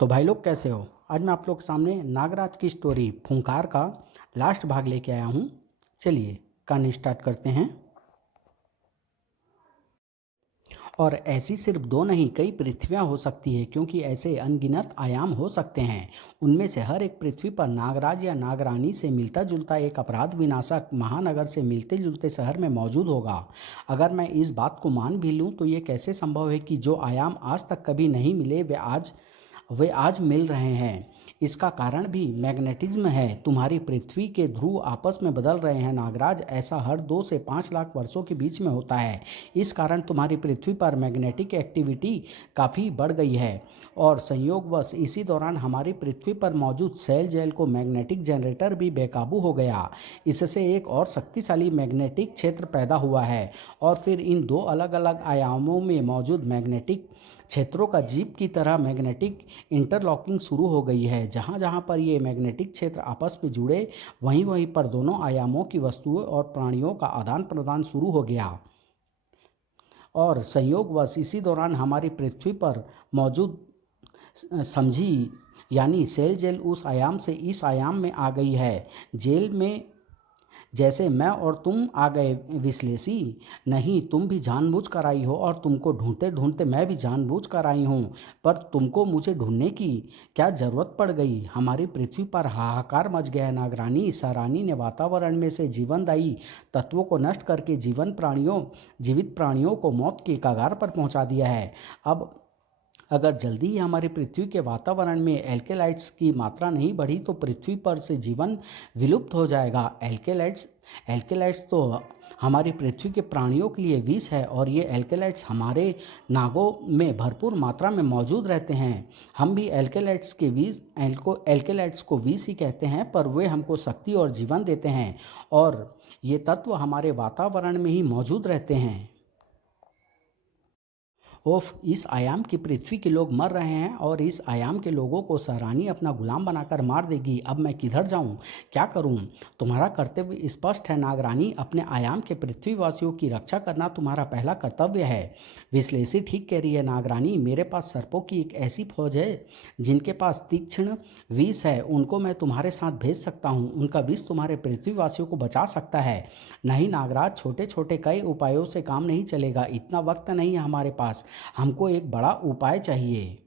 तो भाई लोग कैसे हो। आज मैं आप लोग के सामने नागराज की स्टोरी फूंकार का लास्ट भाग लेके आया हूँ। चलिए कहानी स्टार्ट करते हैं। और ऐसी सिर्फ दो नहीं कई पृथ्वियाँ हो सकती है, क्योंकि ऐसे अनगिनत आयाम हो सकते हैं। उनमें से हर एक पृथ्वी पर नागराज या नागरानी से मिलता जुलता एक अपराध विनाशक महानगर से मिलते जुलते शहर में मौजूद होगा। अगर मैं इस बात को मान भी लूँ तो ये कैसे संभव है कि जो आयाम आज तक कभी नहीं मिले वे आज मिल रहे हैं। इसका कारण भी मैग्नेटिज्म है। तुम्हारी पृथ्वी के ध्रुव आपस में बदल रहे हैं नागराज। ऐसा हर 2 से 5 लाख वर्षों के बीच में होता है। इस कारण तुम्हारी पृथ्वी पर मैग्नेटिक एक्टिविटी काफ़ी बढ़ गई है। और संयोगवश इसी दौरान हमारी पृथ्वी पर मौजूद सेल जेल को मैग्नेटिक जनरेटर भी बेकाबू हो गया। इससे एक और शक्तिशाली मैग्नेटिक क्षेत्र पैदा हुआ है। और फिर इन दो अलग अलग आयामों में मौजूद मैग्नेटिक क्षेत्रों का जीप की तरह मैग्नेटिक इंटरलॉकिंग शुरू हो गई है। जहाँ जहाँ पर ये मैग्नेटिक क्षेत्र आपस में जुड़े, वहीं वहीं पर दोनों आयामों की वस्तुओं और प्राणियों का आदान प्रदान शुरू हो गया। और संयोगवश इसी दौरान हमारी पृथ्वी पर मौजूद समझी यानी सेल जेल उस आयाम से इस आयाम में आ गई है। जेल में जैसे मैं और तुम आ गए विश्लेषी। नहीं, तुम भी जानबूझ कर आई हो और तुमको ढूंढते ढूंढते मैं भी जानबूझ कर आई हूँ। पर तुमको मुझे ढूंढने की क्या ज़रूरत पड़ गई। हमारी पृथ्वी पर हाहाकार मच गया। नागरानी सरानी ने वातावरण में से जीवनदायी तत्वों को नष्ट करके जीवित प्राणियों को मौत के कगार पर पहुंचा दिया है। अब अगर जल्दी ही हमारी पृथ्वी के वातावरण में एल्केलाइट्स की मात्रा नहीं बढ़ी तो पृथ्वी पर से जीवन विलुप्त हो जाएगा। एल्केलाइट्स तो हमारी पृथ्वी के प्राणियों के लिए विष है, और ये एल्केलाइट्स हमारे नागों में भरपूर मात्रा में मौजूद रहते हैं। हम भी एल्केलाइट्स को विष ही कहते हैं, पर वे हमको शक्ति और जीवन देते हैं। और ये तत्व हमारे वातावरण में ही मौजूद रहते हैं। ओफ, इस आयाम की पृथ्वी के लोग मर रहे हैं और इस आयाम के लोगों को सराहनी अपना गुलाम बनाकर मार देगी। अब मैं किधर जाऊं, क्या करूं। तुम्हारा कर्तव्य स्पष्ट है नागरानी। अपने आयाम के पृथ्वीवासियों की रक्षा करना तुम्हारा पहला कर्तव्य है। विश्लेषी ठीक कह रही है नागरानी। मेरे पास सर्पों की एक ऐसी फौज है जिनके पास तीक्ष्ण विष है। उनको मैं तुम्हारे साथ भेज सकता हूँ। उनका विष तुम्हारे पृथ्वीवासियों को बचा सकता है। नहीं नागराज, छोटे छोटे कई उपायों से काम नहीं चलेगा। इतना वक्त नहीं है हमारे पास। हमको एक बड़ा उपाय चाहिए,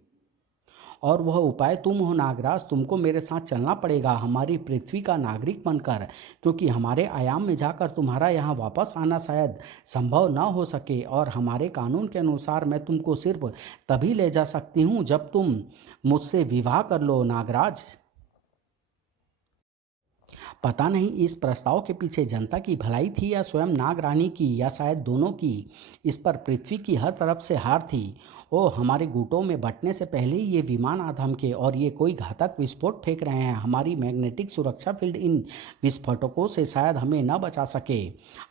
और वह उपाय तुम हो नागराज। तुमको मेरे साथ चलना पड़ेगा हमारी पृथ्वी का नागरिक बनकर, क्योंकि हमारे आयाम में जाकर तुम्हारा यहाँ वापस आना शायद संभव न हो सके। और हमारे कानून के अनुसार मैं तुमको सिर्फ तभी ले जा सकती हूँ जब तुम मुझसे विवाह कर लो नागराज। पता नहीं इस प्रस्ताव के पीछे जनता की भलाई थी या स्वयं नागरानी की, या शायद दोनों की। इस पर पृथ्वी की हर तरफ से हार थी। ओ, हमारे गुटों में बंटने से पहले ही ये विमान आ धमके, और ये कोई घातक विस्फोट फेंक रहे हैं। हमारी मैग्नेटिक सुरक्षा फील्ड इन विस्फोटकों से शायद हमें न बचा सके।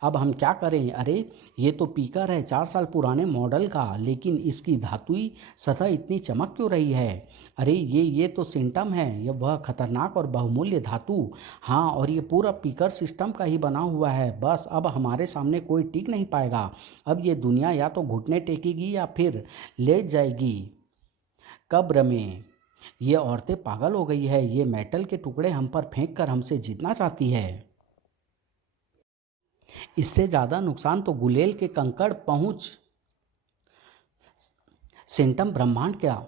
अब हम क्या करें। अरे, ये तो पीकर है 4 साल पुराने मॉडल का, लेकिन इसकी धातुई सतह इतनी चमक क्यों रही है। अरे, ये तो सिंटम है। यह वह खतरनाक और बहुमूल्य धातु। हाँ, और ये पूरा पीकर सिस्टम का ही बना हुआ है। बस अब हमारे सामने कोई टिक नहीं पाएगा। अब ये दुनिया या तो घुटने टेकेगी या फिर लेट जाएगी कब्र में। ये औरतें पागल हो गई है। ये मेटल के टुकड़े हम पर फेंक कर हमसे जीतना चाहती है। इससे ज़्यादा नुकसान तो गुलेल के कंकड़ पहुंच सेंटम ब्रह्मांड का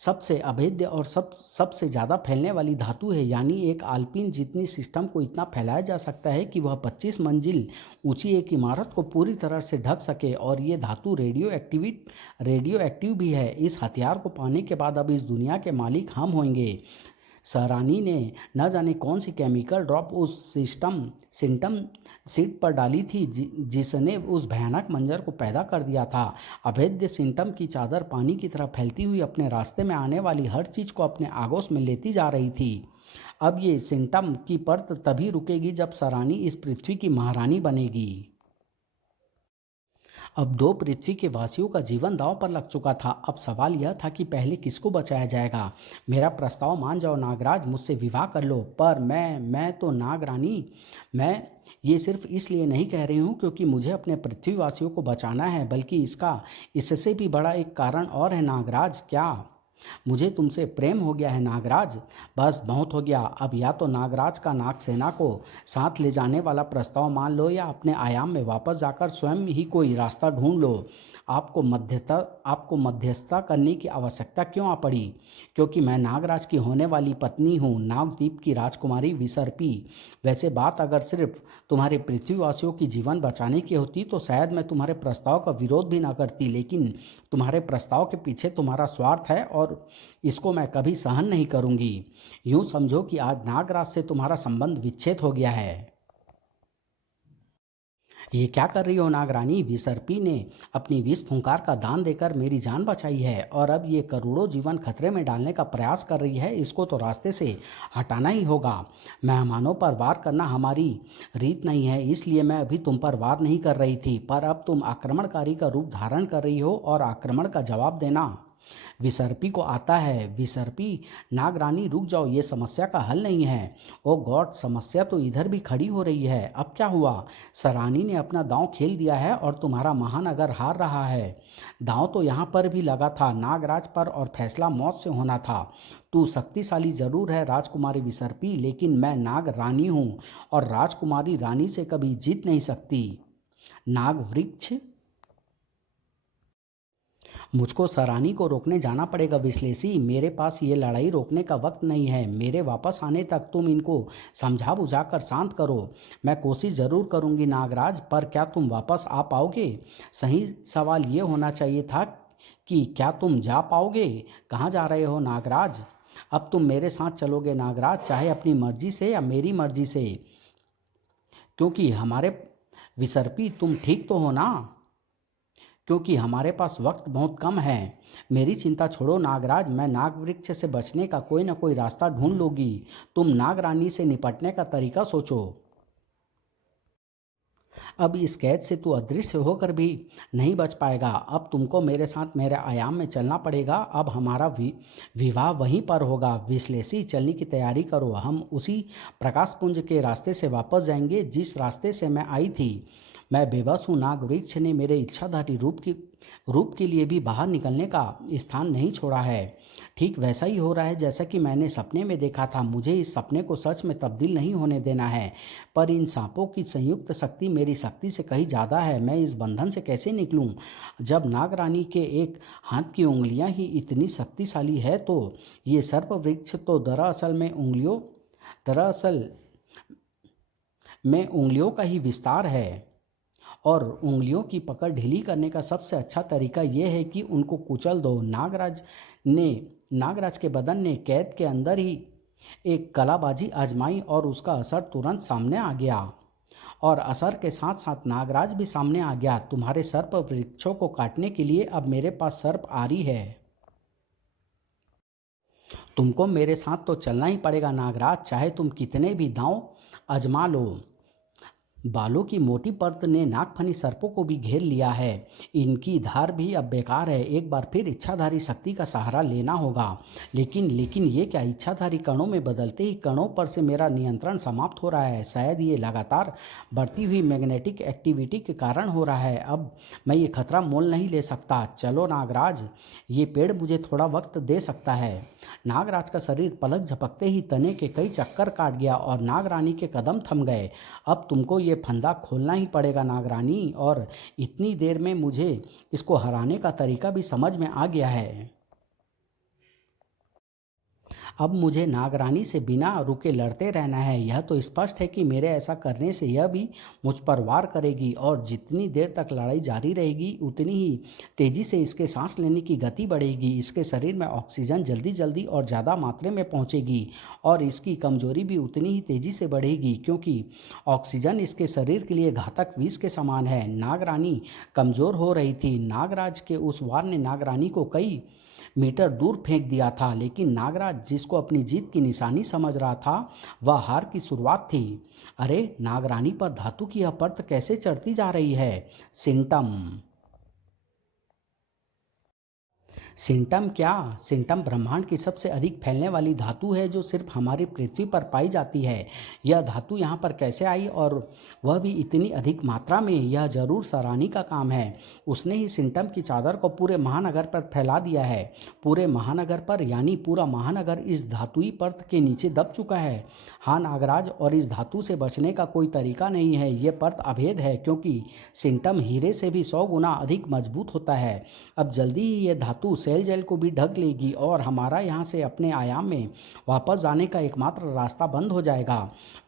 सबसे अभेद्य और सबसे ज़्यादा फैलने वाली धातु है। यानी एक आल्पिन जितनी सिस्टम को इतना फैलाया जा सकता है कि वह 25 मंजिल ऊंची एक इमारत को पूरी तरह से ढक सके। और ये धातु रेडियो एक्टिव भी है। इस हथियार को पाने के बाद अब इस दुनिया के मालिक हम होंगे। सरानी ने न जाने कौन सी केमिकल ड्रॉप उस सिंटम सीट पर डाली थी जिसने उस भयानक मंजर को पैदा कर दिया था। अभेद्य सिंटम की चादर पानी की तरह फैलती हुई अपने रास्ते में आने वाली हर चीज़ को अपने आगोश में लेती जा रही थी। अब ये सिंटम की परत तभी रुकेगी जब सरानी इस पृथ्वी की महारानी बनेगी। अब 2 पृथ्वी के वासियों का जीवन दांव पर लग चुका था। अब सवाल यह था कि पहले किसको बचाया जाएगा। मेरा प्रस्ताव मान जाओ नागराज, मुझसे विवाह कर लो। पर मैं तो नागरानी, मैं ये सिर्फ इसलिए नहीं कह रही हूँ क्योंकि मुझे अपने पृथ्वीवासियों को बचाना है, बल्कि इससे भी बड़ा एक कारण और है नागराज। क्या। मुझे तुमसे प्रेम हो गया है नागराज। बस बहुत हो गया। अब या तो नागराज का नागसेना को साथ ले जाने वाला प्रस्ताव मान लो या अपने आयाम में वापस जाकर स्वयं ही कोई रास्ता ढूंढ लो। आपको मध्यस्थता करने की आवश्यकता क्यों आ पड़ी? क्योंकि मैं नागराज की होने वाली पत्नी हूँ, नागद्वीप की राजकुमारी विसर्पी। वैसे बात अगर सिर्फ तुम्हारे पृथ्वीवासियों की जीवन बचाने की होती तो शायद मैं तुम्हारे प्रस्ताव का विरोध भी ना करती, लेकिन तुम्हारे प्रस्ताव के पीछे तुम्हारा स्वार्थ है और इसको मैं कभी सहन नहीं करूंगी। यूं समझो कि आज नागराज से तुम्हारा संबंध विच्छेद हो गया है। ये क्या कर रही हो नागरानी? विसर्पी ने अपनी विष फुंकार का दान देकर मेरी जान बचाई है और अब ये करोड़ों जीवन खतरे में डालने का प्रयास कर रही है। इसको तो रास्ते से हटाना ही होगा। मेहमानों पर वार करना हमारी रीत नहीं है, इसलिए मैं अभी तुम पर वार नहीं कर रही थी, पर अब तुम आक्रमणकारी का रूप धारण कर रही हो और आक्रमण का जवाब देना विसर्पी को आता है। विसर्पी, नागरानी रुक जाओ, ये समस्या का हल नहीं है। ओ गॉड, समस्या तो इधर भी खड़ी हो रही है। अब क्या हुआ? सरानी ने अपना दांव खेल दिया है और तुम्हारा महानगर हार रहा है। दांव तो यहाँ पर भी लगा था, नागराज पर, और फैसला मौत से होना था। तू शक्तिशाली जरूर है राजकुमारी विसर्पी, लेकिन मैं नाग रानी हूँ और राजकुमारी रानी से कभी जीत नहीं सकती। नाग वृक्ष, मुझको सरानी को रोकने जाना पड़ेगा विश्लेषी। मेरे पास ये लड़ाई रोकने का वक्त नहीं है। मेरे वापस आने तक तुम इनको समझा बुझाकर शांत करो। मैं कोशिश ज़रूर करूंगी नागराज, पर क्या तुम वापस आ पाओगे? सही सवाल ये होना चाहिए था कि क्या तुम जा पाओगे। कहाँ जा रहे हो नागराज? अब तुम मेरे साथ चलोगे नागराज, चाहे अपनी मर्जी से या मेरी मर्जी से, क्योंकि हमारे विसर्पी तुम ठीक तो हो ना? क्योंकि हमारे पास वक्त बहुत कम है। मेरी चिंता छोड़ो नागराज, मैं नागवृक्ष से बचने का कोई ना कोई रास्ता ढूंढ लूंगी। तुम नागरानी से निपटने का तरीका सोचो। अब इस कैद से तू अदृश्य होकर भी नहीं बच पाएगा। अब तुमको मेरे साथ मेरे आयाम में चलना पड़ेगा। अब हमारा विवाह वहीं पर होगा। विश्लेषी, चलने की तैयारी करो। हम उसी प्रकाश पुंज के रास्ते से वापस जाएंगे जिस रास्ते से मैं आई थी। मैं बेबस हूँ। नागवृक्ष ने मेरे इच्छाधारी रूप के लिए भी बाहर निकलने का स्थान नहीं छोड़ा है। ठीक वैसा ही हो रहा है जैसा कि मैंने सपने में देखा था। मुझे इस सपने को सच में तब्दील नहीं होने देना है। पर इन सांपों की संयुक्त शक्ति मेरी शक्ति से कहीं ज़्यादा है। मैं इस बंधन से कैसे निकलूं? जब नागरानी के एक हाथ की उंगलियां ही इतनी शक्तिशाली है तो ये सर्प वृक्ष तो दरअसल में उंगलियों का ही विस्तार है। और उंगलियों की पकड़ ढीली करने का सबसे अच्छा तरीका यह है कि उनको कुचल दो। ने नागराज के बदन ने कैद के अंदर ही एक कलाबाजी आजमाई और उसका असर तुरंत सामने आ गया। और असर के साथ साथ नागराज भी सामने आ गया। तुम्हारे सर्प वृक्षों को काटने के लिए अब मेरे पास सर्प आरी है। तुमको मेरे साथ तो चलना ही पड़ेगा नागराज, चाहे तुम कितने भी दांव आजमा लो। बालों की मोटी परत ने नागफनी सर्पों को भी घेर लिया है। इनकी धार भी अब बेकार है। एक बार फिर इच्छाधारी शक्ति का सहारा लेना होगा। लेकिन ये क्या? इच्छाधारी कणों में बदलते ही कणों पर से मेरा नियंत्रण समाप्त हो रहा है। शायद ये लगातार बढ़ती हुई मैग्नेटिक एक्टिविटी के कारण हो रहा है। अब मैं ये खतरा मोल नहीं ले सकता। चलो नागराज, ये पेड़ मुझे थोड़ा वक्त दे सकता है। नागराज का शरीर पलक झपकते ही तने के कई चक्कर काट गया और नागरानी के कदम थम गए। अब तुमको ये फंदा खोलना ही पड़ेगा नागरानी, और इतनी देर में मुझे इसको हराने का तरीका भी समझ में आ गया है। अब मुझे नागरानी से बिना रुके लड़ते रहना है। यह तो स्पष्ट है कि मेरे ऐसा करने से यह भी मुझ पर वार करेगी और जितनी देर तक लड़ाई जारी रहेगी उतनी ही तेजी से इसके सांस लेने की गति बढ़ेगी। इसके शरीर में ऑक्सीजन जल्दी जल्दी और ज़्यादा मात्रा में पहुंचेगी और इसकी कमजोरी भी उतनी ही तेजी से बढ़ेगी, क्योंकि ऑक्सीजन इसके शरीर के लिए घातक विष के समान है। नागरानी कमज़ोर हो रही थी। नागराज के उस वार ने नागरानी को कई मीटर दूर फेंक दिया था, लेकिन नागराज जिसको अपनी जीत की निशानी समझ रहा था वह हार की शुरुआत थी। अरे, नागरानी पर धातु की यह परत कैसे चढ़ती जा रही है? सिंटम सिंटम क्या? सिंटम ब्रह्मांड की सबसे अधिक फैलने वाली धातु है जो सिर्फ हमारी पृथ्वी पर पाई जाती है। यह धातु यहाँ पर कैसे आई और वह भी इतनी अधिक मात्रा में, यह जरूर सरानी का काम है। उसने ही सिंटम की चादर को पूरे महानगर पर फैला दिया है। पूरे महानगर पर, यानी पूरा महानगर इस धातुई परत के नीचे दब चुका है। हाँ नागराज, और इस धातु से बचने का कोई तरीका नहीं है। ये परत अभेद है क्योंकि सिंटम हीरे से भी 100 गुना अधिक मजबूत होता है। अब जल्दी ही ये धातु सेल जेल को भी ढक लेगी और हमारा यहाँ से अपने आयाम में वापस जाने का एकमात्र रास्ता बंद हो जाएगा।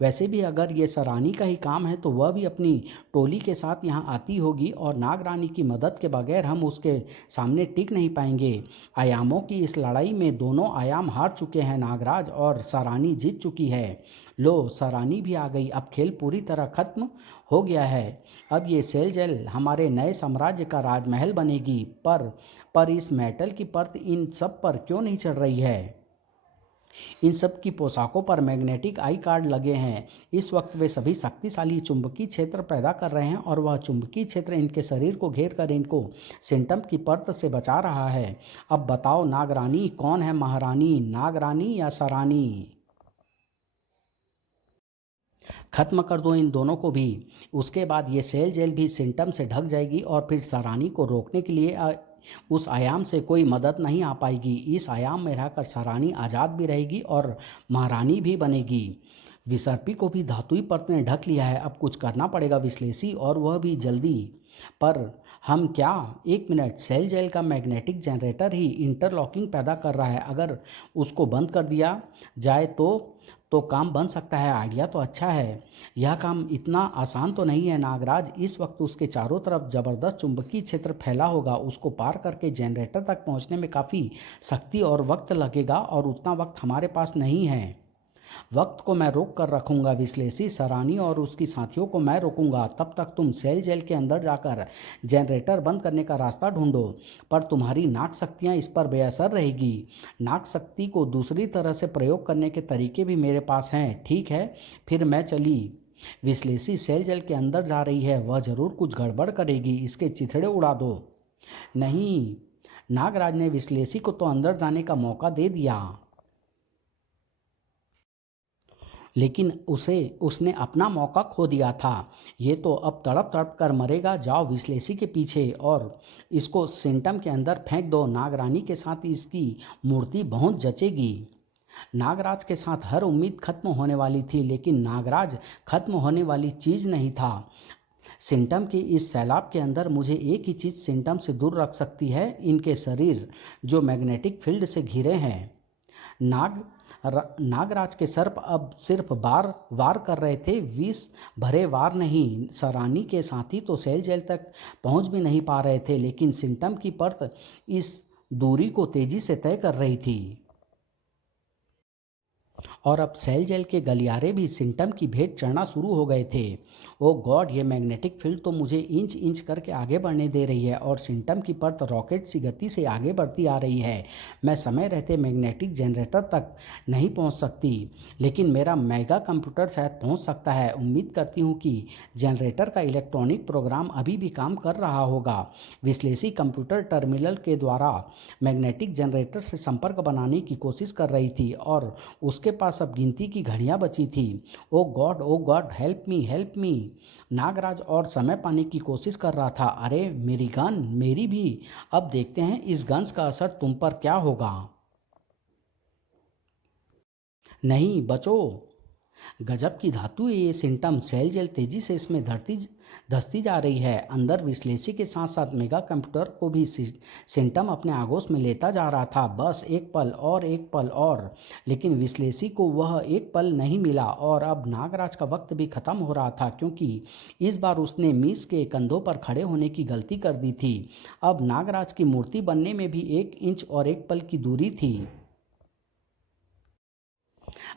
वैसे भी अगर ये सरानी का ही काम है तो वह भी अपनी टोली के साथ यहाँ आती होगी और नागरानी की मदद के बगैर हम उसके सामने टिक नहीं पाएंगे। आयामों की इस लड़ाई में दोनों आयाम हार चुके हैं नागराज, और सरानी जीत चुकी है। लो, सरानी भी आ गई। अब खेल पूरी तरह खत्म हो गया है। अब ये सेल जेल हमारे नए साम्राज्य का राजमहल बनेगी। पर इस मेटल की परत इन सब पर क्यों नहीं चढ़ रही है? इन सब की पोशाकों पर मैग्नेटिक आई कार्ड लगे हैं। इस वक्त वे सभी शक्तिशाली चुंबकीय क्षेत्र पैदा कर रहे हैं और वह चुंबकीय क्षेत्र इनके शरीर को घेर कर इनको सिंटम की परत से बचा रहा है। अब बताओ नागरानी, कौन है महारानी, नागरानी या सरानी? खत्म कर दो इन दोनों को भी। उसके बाद ये सेल जेल भी सिंटम से ढक जाएगी और फिर सरानी को रोकने के लिए उस आयाम से कोई मदद नहीं आ पाएगी। इस आयाम में रहकर सरानी आज़ाद भी रहेगी और महारानी भी बनेगी। विसर्पी को भी धातुई परत ने ढक लिया है। अब कुछ करना पड़ेगा विश्लेषी, और वह भी जल्दी। पर हम क्या? एक मिनट, सेल जेल का मैग्नेटिक जनरेटर ही इंटरलॉकिंग पैदा कर रहा है। अगर उसको बंद कर दिया जाए तो काम बन सकता है। आइडिया तो अच्छा है। यह काम इतना आसान तो नहीं है नागराज। इस वक्त उसके चारों तरफ ज़बरदस्त चुंबकीय क्षेत्र फैला होगा। उसको पार करके जनरेटर तक पहुंचने में काफ़ी शक्ति और वक्त लगेगा, और उतना वक्त हमारे पास नहीं है। वक्त को मैं रोक कर रखूंगा विश्लेषी, सरानी और उसकी साथियों को मैं रोकूंगा। तब तक तुम सेल जेल के अंदर जाकर जनरेटर बंद करने का रास्ता ढूंढो। पर तुम्हारी नाक शक्तियाँ इस पर बेअसर रहेगी। नाक शक्ति को दूसरी तरह से प्रयोग करने के तरीके भी मेरे पास हैं। ठीक है, फिर मैं चली। विश्लेषी सेल जेल के अंदर जा रही है, वह जरूर कुछ गड़बड़ करेगी। इसके चिथड़े उड़ा दो। नहीं, नागराज ने विश्लेषी को तो अंदर जाने का मौका दे दिया, लेकिन उसने अपना मौका खो दिया था। ये तो अब तड़प तड़प कर मरेगा। जाओ विश्लेषी के पीछे और इसको सिंटम के अंदर फेंक दो। नागरानी के साथ इसकी मूर्ति बहुत जचेगी। नागराज के साथ हर उम्मीद खत्म होने वाली थी, लेकिन नागराज खत्म होने वाली चीज़ नहीं था। सिंटम के इस सैलाब के अंदर मुझे एक ही चीज़ सिंटम से दूर रख सकती है, इनके शरीर जो मैग्नेटिक फील्ड से घिरे हैं। नाग नागराज के सर्प अब सिर्फ वार कर रहे थे, विष भरे वार नहीं। सरानी के साथी तो सेल जेल तक पहुंच भी नहीं पा रहे थे, लेकिन सिंटम की परत इस दूरी को तेजी से तय कर रही थी। और अब सेल जेल के गलियारे भी सिंटम की भेंट चढ़ना शुरू हो गए थे। ओ गॉड, ये मैग्नेटिक फील्ड तो मुझे इंच इंच करके आगे बढ़ने दे रही है, और सिंटम की परत रॉकेट सी गति से आगे बढ़ती आ रही है। मैं समय रहते मैग्नेटिक जनरेटर तक नहीं पहुंच सकती, लेकिन मेरा मेगा कंप्यूटर शायद पहुंच सकता है। उम्मीद करती हूं कि जनरेटर का इलेक्ट्रॉनिक प्रोग्राम अभी भी काम कर रहा होगा। विश्लेषी कंप्यूटर टर्मिनल के द्वारा मैग्नेटिक जनरेटर से संपर्क बनाने की कोशिश कर रही थी, और उसके पास अब गिनती की घड़ियां बची थी। Oh God, help me, help me. Nagraj और समय पाने की कोशिश कर रहा था। अरे मेरी गन, मेरी भी। अब देखते हैं इस गन्स का असर तुम पर क्या होगा। नहीं, बचो। गजब की धातु है ये सिंटम। सेल जेल तेजी से इसमें धंसती जा रही है। अंदर विश्लेषी के साथ साथ मेगा कंप्यूटर को भी सिंटम अपने आगोश में लेता जा रहा था। बस एक पल और, एक पल और। लेकिन विश्लेषी को वह एक पल नहीं मिला, और अब नागराज का वक्त भी खत्म हो रहा था, क्योंकि इस बार उसने मीस के कंधों पर खड़े होने की गलती कर दी थी। अब नागराज की मूर्ति बनने में भी 1 इंच और 1 पल की दूरी थी।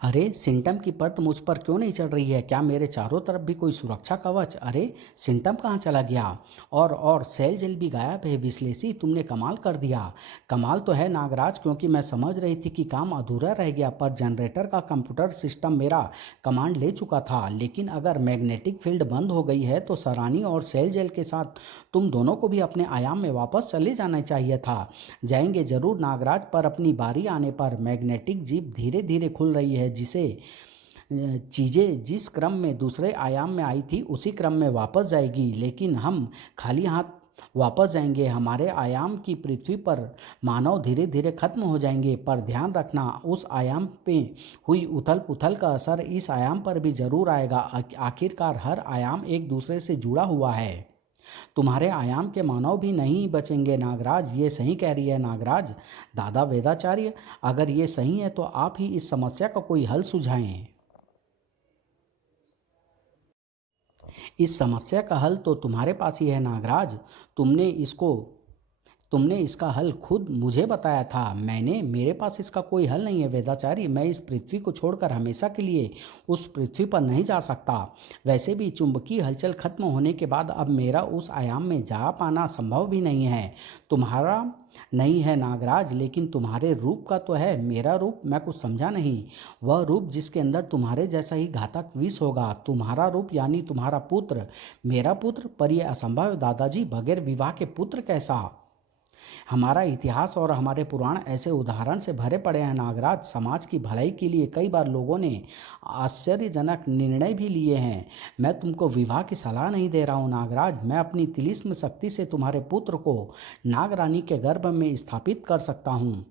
अरे सिंटम की परत मुझ पर क्यों नहीं चढ़ रही है? क्या मेरे चारों तरफ भी कोई सुरक्षा कवच? अरे सिंटम कहाँ चला गया? और सेल जेल भी गायब है। विश्लेषी, तुमने कमाल कर दिया। कमाल तो है नागराज, क्योंकि मैं समझ रही थी कि काम अधूरा रह गया, पर जनरेटर का कंप्यूटर सिस्टम मेरा कमांड ले चुका था। लेकिन अगर मैग्नेटिक फील्ड बंद हो गई है तो सरानी और सेल जेल के साथ तुम दोनों को भी अपने आयाम में वापस चले जाना चाहिए था। जाएंगे जरूर नागराज, पर अपनी बारी आने पर। मैग्नेटिक जीप धीरे धीरे खुल रही है, जिसे चीज़ें जिस क्रम में दूसरे आयाम में आई थी उसी क्रम में वापस जाएगी। लेकिन हम खाली हाथ वापस जाएंगे। हमारे आयाम की पृथ्वी पर मानव धीरे धीरे खत्म हो जाएंगे। पर ध्यान रखना, उस आयाम पे हुई उथल पुथल का असर इस आयाम पर भी जरूर आएगा। आखिरकार हर आयाम एक दूसरे से जुड़ा हुआ है। तुम्हारे आयाम के मानव भी नहीं बचेंगे नागराज। ये सही कह रही है नागराज। दादा वेदाचार्य, अगर ये सही है तो आप ही इस समस्या का कोई हल सुझाएं। इस समस्या का हल तो तुम्हारे पास ही है नागराज। तुमने इसको तुमने इसका हल खुद मुझे बताया था। मेरे पास इसका कोई हल नहीं है वेदाचारी। मैं इस पृथ्वी को छोड़कर हमेशा के लिए उस पृथ्वी पर नहीं जा सकता। वैसे भी चुंबकीय हलचल खत्म होने के बाद अब मेरा उस आयाम में जा पाना संभव भी नहीं है। तुम्हारा नहीं है नागराज, लेकिन तुम्हारे रूप का तो है। मेरा रूप? मैं कुछ समझा नहीं। वह रूप जिसके अंदर तुम्हारे जैसा ही घातक विष होगा। तुम्हारा रूप यानी तुम्हारा पुत्र? मेरा पुत्र? पर यह असंभव है दादाजी। बगैर विवाह के पुत्र कैसा? हमारा इतिहास और हमारे पुराण ऐसे उदाहरण से भरे पड़े हैं नागराज। समाज की भलाई के लिए कई बार लोगों ने आश्चर्यजनक निर्णय भी लिए हैं। मैं तुमको विवाह की सलाह नहीं दे रहा हूँ नागराज। मैं अपनी तिलिस्म शक्ति से तुम्हारे पुत्र को नागरानी के गर्भ में स्थापित कर सकता हूँ।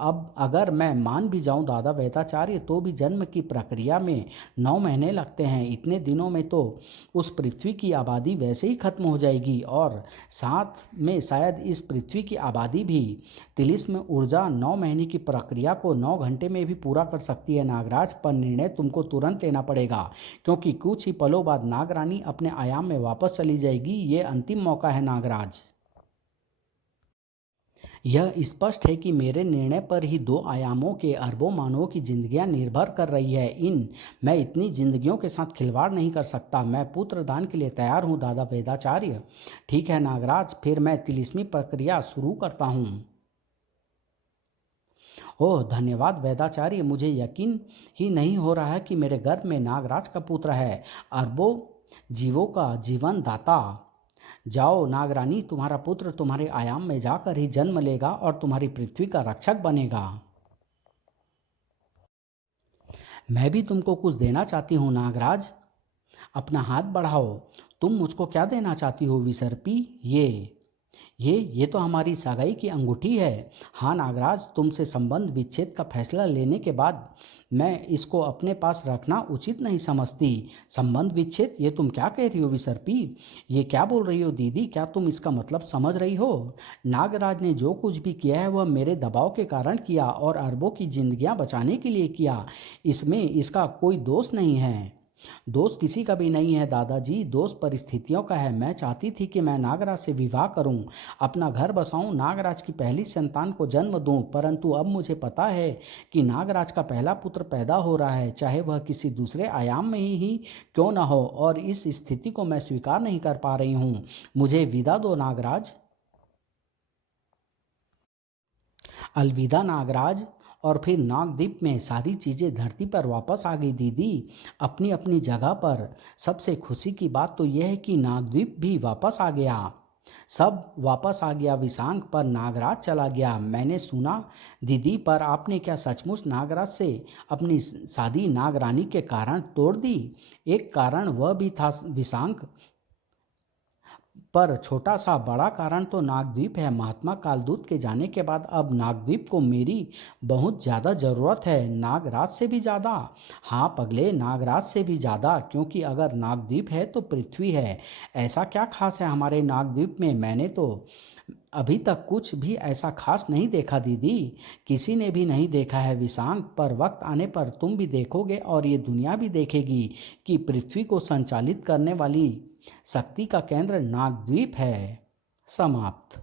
अब अगर मैं मान भी जाऊं दादा वेदाचार्य, तो भी जन्म की प्रक्रिया में 9 महीने लगते हैं। इतने दिनों में तो उस पृथ्वी की आबादी वैसे ही खत्म हो जाएगी, और साथ में शायद इस पृथ्वी की आबादी भी। तिलिस्म ऊर्जा 9 महीने की प्रक्रिया को 9 घंटे में भी पूरा कर सकती है नागराज। पर निर्णय तुमको तुरंत लेना पड़ेगा, क्योंकि कुछ ही पलों बाद नागरानी अपने आयाम में वापस चली जाएगी। ये अंतिम मौका है नागराज। यह स्पष्ट है कि मेरे निर्णय पर ही 2 आयामों के अरबों मानवों की जिंदगियां निर्भर कर रही है। इन मैं इतनी जिंदगियों के साथ खिलवाड़ नहीं कर सकता। मैं पुत्रदान के लिए तैयार हूँ दादा वेदाचार्य। ठीक है नागराज, फिर मैं तिलिस्मी प्रक्रिया शुरू करता हूँ। ओह धन्यवाद वेदाचार्य। मुझे यकीन ही नहीं हो रहा है कि मेरे गर्भ में नागराज का पुत्र है, अरबों जीवों का जीवन दाता। जाओ नागरानी, तुम्हारा पुत्र तुम्हारे आयाम में जाकर ही जन्म लेगा और तुम्हारी पृथ्वी का रक्षक बनेगा। मैं भी तुमको कुछ देना चाहती हूँ नागराज। अपना हाथ बढ़ाओ। तुम मुझको क्या देना चाहती हो विसर्पी? ये तो हमारी सगाई की अंगूठी है। हाँ नागराज, तुमसे संबंध विच्छेद का फैसला लेने के बाद मैं इसको अपने पास रखना उचित नहीं समझती। संबंध विच्छेद? ये तुम क्या कह रही हो विसर्पी? ये क्या बोल रही हो दीदी? क्या तुम इसका मतलब समझ रही हो? नागराज ने जो कुछ भी किया है वह मेरे दबाव के कारण किया, और अरबों की जिंदगियां बचाने के लिए किया। इसमें इसका कोई दोष नहीं है। दोस्त किसी का भी नहीं है दादाजी। दोस्त परिस्थितियों का है। मैं चाहती थी कि मैं नागराज से विवाह करूं, अपना घर बसाऊं, नागराज की पहली संतान को जन्म दूं। परंतु अब मुझे पता है कि नागराज का पहला पुत्र पैदा हो रहा है, चाहे वह किसी दूसरे आयाम में ही क्यों न हो। और इस स्थिति को मैं स्वीकार नहीं कर पा रही हूँ। मुझे विदा दो नागराज। अलविदा नागराज। और फिर नागद्वीप में सारी चीज़ें धरती पर वापस आ गई दीदी, अपनी अपनी जगह पर। सबसे खुशी की बात तो यह है कि नागद्वीप भी वापस आ गया। सब वापस आ गया विशांक, पर नागराज चला गया। मैंने सुना दीदी, पर आपने क्या सचमुच नागराज से अपनी शादी नागरानी के कारण तोड़ दी? एक कारण वह भी था विशांक, पर छोटा सा बड़ा कारण तो नागद्वीप है। महात्मा कालदूत के जाने के बाद अब नागद्वीप को मेरी बहुत ज़्यादा ज़रूरत है। नागराज से भी ज़्यादा। हाँ पगले, नागराज से भी ज़्यादा, क्योंकि अगर नागद्वीप है तो पृथ्वी है। ऐसा क्या खास है हमारे नागद्वीप में? मैंने तो अभी तक कुछ भी ऐसा खास नहीं देखा दीदी। किसी ने भी नहीं देखा है विशांक, पर वक्त आने पर तुम भी देखोगे और ये दुनिया भी देखेगी कि पृथ्वी को संचालित करने वाली शक्ति का केंद्र नागद्वीप है। समाप्त।